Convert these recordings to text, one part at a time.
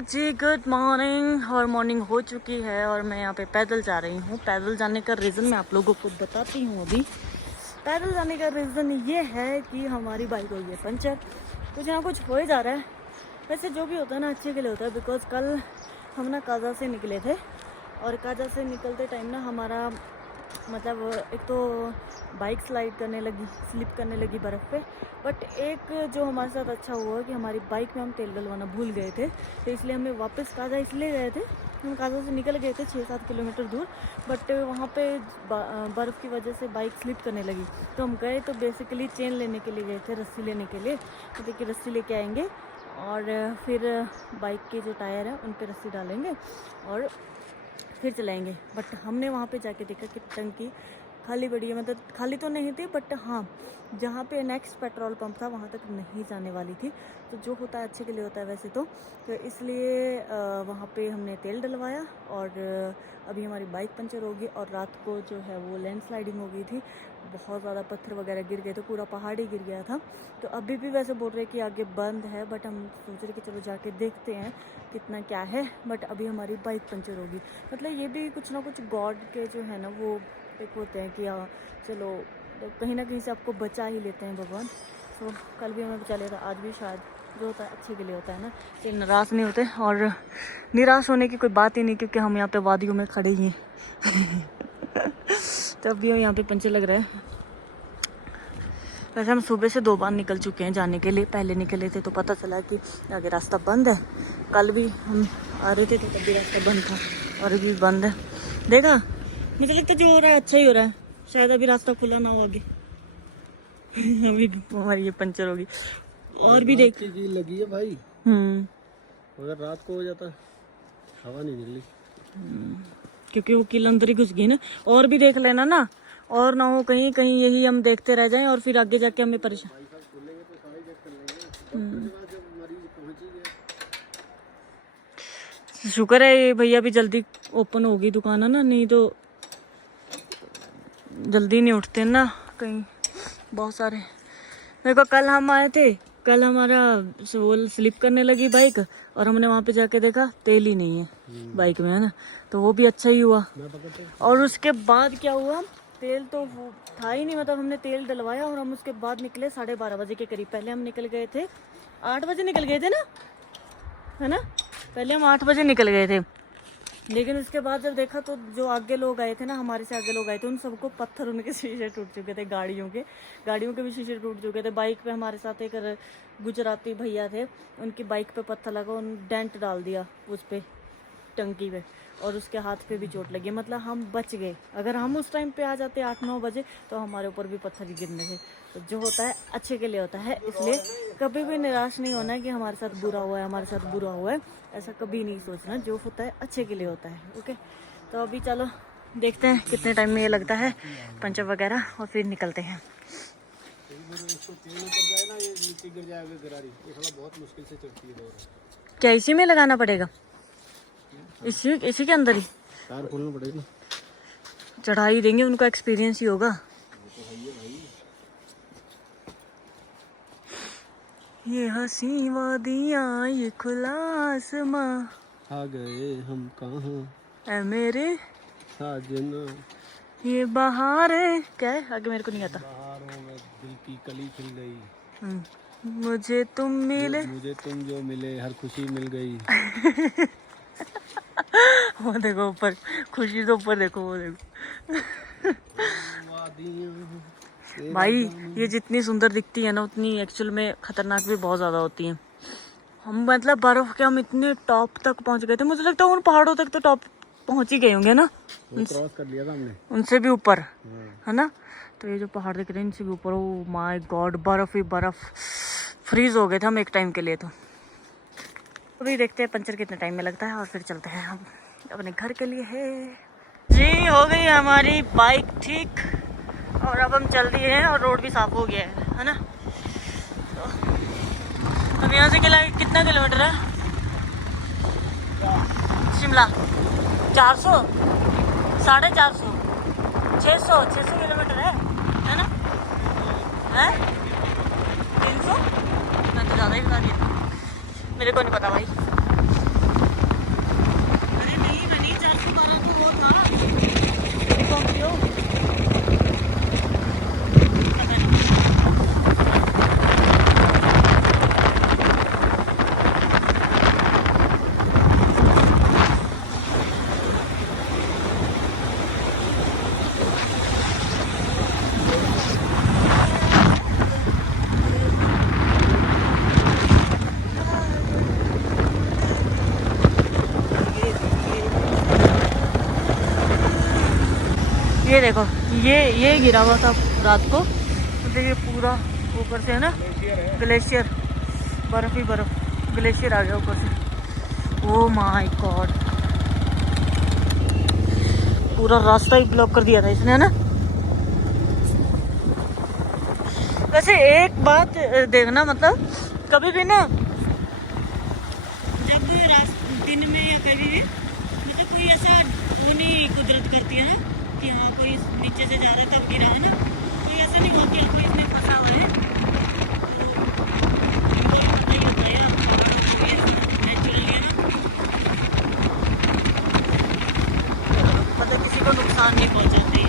जी good morning. और morning हो चुकी है और मैं यहाँ पे पैदल जा रही हूँ। पैदल जाने का रीज़न मैं आप लोगों को बताती हूँ। अभी पैदल जाने का रीज़न ये है कि हमारी बाइक हो गई है पंचर, कुछ ना कुछ हो ही जा रहा है। वैसे जो भी होता है ना अच्छे के लिए होता है। बिकॉज कल हम ना काजा से निकले थे और काजा से निकलते टाइम ना हमारा मतलब एक तो बाइक स्लिप करने लगी बर्फ़ पे। बट एक जो हमारे साथ अच्छा हुआ कि हमारी बाइक में हम तेल डलवाना भूल गए थे, तो इसलिए हमें वापस काजा इसलिए गए थे। हम काजा से निकल गए थे 6-7 किलोमीटर दूर, बट वहाँ पे बर्फ़ की वजह से बाइक स्लिप करने लगी। तो हम गए तो बेसिकली चेन लेने के लिए गए थे, रस्सी लेने के लिए। तो देखिए रस्सी लेके आएंगे और फिर बाइक के जो टायर हैं उन पर रस्सी डालेंगे और फिर चलाएंगे। बट हमने वहाँ पे जाके देखा कि टंकी खाली पड़ी है। मतलब खाली तो नहीं थी, बट हाँ जहाँ पे नेक्स्ट पेट्रोल पंप था वहाँ तक नहीं जाने वाली थी। तो जो होता है अच्छे के लिए होता है वैसे तो इसलिए वहाँ पे हमने तेल डलवाया। और अभी हमारी बाइक पंचर होगी और रात को जो है वो लैंडस्लाइडिंग हो गई थी। बहुत ज़्यादा पत्थर वगैरह गिर गए थे, पूरा पहाड़ ही गिर गया था। तो अभी भी वैसे बोल रहे कि आगे बंद है, बट हम सोच रहे कि चलो जाके देखते हैं कितना क्या है। बट अभी हमारी बाइक पंचर होगी। मतलब ये भी कुछ ना कुछ गॉड के जो है ना वो एक होते हैं कि हाँ चलो तो कहीं ना कहीं से आपको बचा ही लेते हैं भगवान। तो कल भी हमें बचा लिया था, आज भी शायद जो होता है अच्छे के लिए होता है ना। तो निराश नहीं होते और निराश होने की कोई बात ही नहीं, क्योंकि हम यहाँ पे वादियों में खड़े ही हैं। तो अभी यहाँ पे पंचर लग रहा है। वैसे हम सुबह से 2 बार निकल चुके हैं जाने के लिए। पहले निकले थे तो पता चला कि आगे रास्ता बंद है। कल भी हम आ रहे थे तो तब भी रास्ता बंद था और अभी भी बंद है। देखा, मुझे लगता है जो हो रहा है अच्छा ही हो रहा है। शायद अभी रास्ता खुला ना हो आगे। अभी हमारी ये पंचर होगी। और भी देख लगी है भाई। अगर रात को हो जाता हवा नहीं निकली, क्योंकि वो किल अंदर ही घुस गई ना। और भी देख लेना ना, और ना हो कहीं कहीं यही हम देखते रह जाएं और फिर आगे जाके हमें परेशान। शुक्र है ये भैया भी जल्दी ओपन होगी दुकान है ना, नहीं तो जल्दी नहीं उठते ना कहीं बहुत सारे। देखो कल हम आए थे, कल हमारा वो स्लिप करने लगी बाइक और हमने वहाँ पे जाके देखा तेल ही नहीं है बाइक में, है ना। तो वो भी अच्छा ही हुआ। और उसके बाद क्या हुआ, तेल तो था ही नहीं। मतलब हमने तेल डलवाया और हम उसके बाद निकले 12:30 बजे के करीब। पहले हम निकल गए थे 8 बजे निकल गए थे ना, है ना। पहले हम 8 बजे निकल गए थे, लेकिन उसके बाद जब देखा तो जो आगे लोग आए थे ना, हमारे से आगे लोग आए थे, उन सबको पत्थर, उनके शीशे टूट चुके थे। गाड़ियों के भी शीशे टूट चुके थे। बाइक पे हमारे साथ एक गुजराती भैया थे, उनकी बाइक पे पत्थर लगा, उन डेंट डाल दिया उस पे टंकी पे, और उसके हाथ पे भी चोट लगी। मतलब हम बच गए। अगर हम उस टाइम पे आ जाते 8-9 बजे तो हमारे ऊपर भी पत्थर ही गिरने थे। तो जो होता है अच्छे के लिए होता है, इसलिए कभी भी निराश नहीं होना है कि हमारे साथ बुरा हुआ है, हमारे साथ बुरा हुआ है, ऐसा कभी नहीं सोचना। जो होता है अच्छे के लिए होता है। ओके, तो अभी चलो देखते हैं कितने टाइम में ये लगता है पंचर वगैरह और फिर निकलते हैं। बहुत मुश्किल से चलती है। क्या इसी में लगाना पड़ेगा? इसी के अंदर ही टायर खोलना पड़ेगा। चढ़ा ही देंगे, उनका एक्सपीरियंस ही होगा। ये हंसी वादियाँ, ये खुला आसमां, आ गए हम कहाँ ऐ मेरे साजना, ये बहारें। क्या है आगे मेरे को नहीं आता। बहारों में दिल की कली खिल गई, मुझे तुम मिले, मुझे तुम जो मिले, हर खुशी मिल गई। वो देखो ऊपर, खुशी तो ऊपर देखो, वो देखो। भाई ये जितनी सुंदर दिखती है ना, उतनी एक्चुअल में खतरनाक भी बहुत ज्यादा होती है। हम मतलब बर्फ के हम इतने टॉप तक पहुंच गए थे, मुझे लगता है उन पहाड़ों तक तो टॉप पहुंच ही गए होंगे ना। क्रॉस कर लिया था हमने, उनसे भी ऊपर, है ना। तो ये जो पहाड़ दिख रहे हैं इनसे भी ऊपर। ओ माय गॉड, बर्फ ही बर्फ, फ्रीज हो गए थे हम एक टाइम के लिए। तो अभी देखते हैं पंचर कितने टाइम में लगता है और फिर चलते हैं हम अपने घर के लिए। है जी, हो गई हमारी बाइक ठीक और अब हम चल दिए हैं और रोड भी साफ हो गया है ना। तो अब यहाँ से कितना किलोमीटर है शिमला? 400, 450, 600 किलोमीटर है ना। है 300? मैं तो ज़्यादा ही बता दिया, मेरे को नहीं पता भाई। ये देखो, ये गिरा हुआ था रात को, तो देखिए पूरा ऊपर से है ना ग्लेशियर, बर्फ ही बर्फ, ग्लेशियर आ गया ऊपर से। ओह माय गॉड, पूरा रास्ता ही ब्लॉक कर दिया था इसने, है ना। वैसे एक बात देखना, मतलब कभी भी ना जब ये दिन में या कभी भी मतलब कोई ऐसा वो नहीं कुदरत करती है ना कि हाँ कोई नीचे से जा रहा है तब गिरा है ना, कोई ऐसा नहीं होती है, कोई इसमें फंसा हुआ है तो पता ही होता है यार, नेचुरली है ना, मतलब किसी को नुकसान नहीं पहुंचाती है।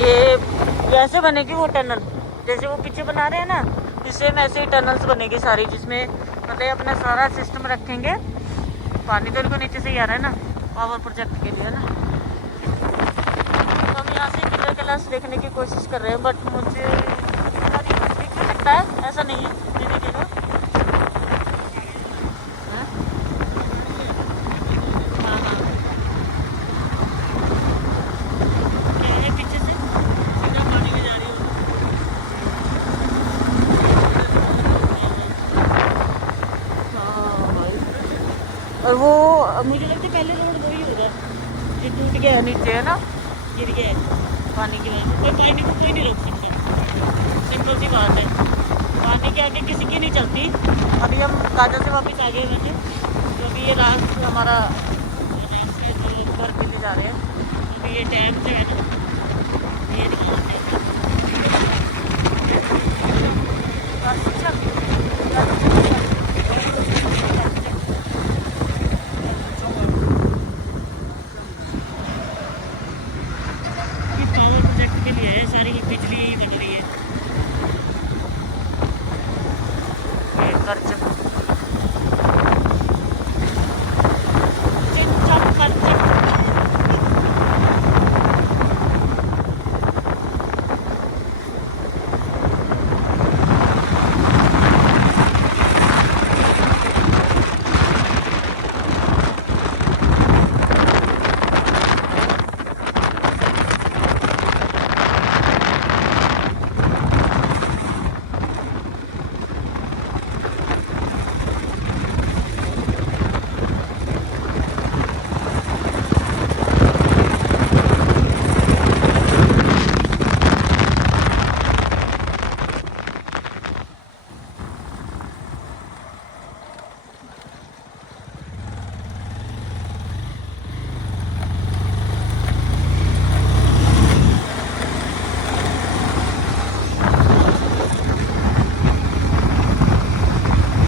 ये वैसे बनेगी वो टनल जैसे वो पीछे बना रहे हैं ना, सेम ऐसे ही टनल्स बनेगी सारी, जिसमें मतलब अपना सारा सिस्टम रखेंगे। पानी तो इनको नीचे से ही आ रहा है ना पावर प्रोजेक्ट के लिए ना। तो हम यहाँ से किले कैलाश देखने की कोशिश कर रहे हैं, बट मुझे देख सकता है, ऐसा नहीं है, ये देखिएगा। हाँ हाँ हाँ, क्या है पीछे से सीधा पानी में जा रही हूँ। और वो मुझे लगता है पहले रोड वही होगा, ये टूट गया है नीचे, है ना, गिर गया है पानी की वजह से। कोई पानी को कोई नहीं रोक सकता, सिंपल सी बात है, पानी के आगे किसी की नहीं चलती। अभी हम काजा से वापस आ गए वैसे, तो अभी ये रास्ता हमारा घर के लिए जा रहे हैं। अभी ये डैम जो है ना, ये अच्छा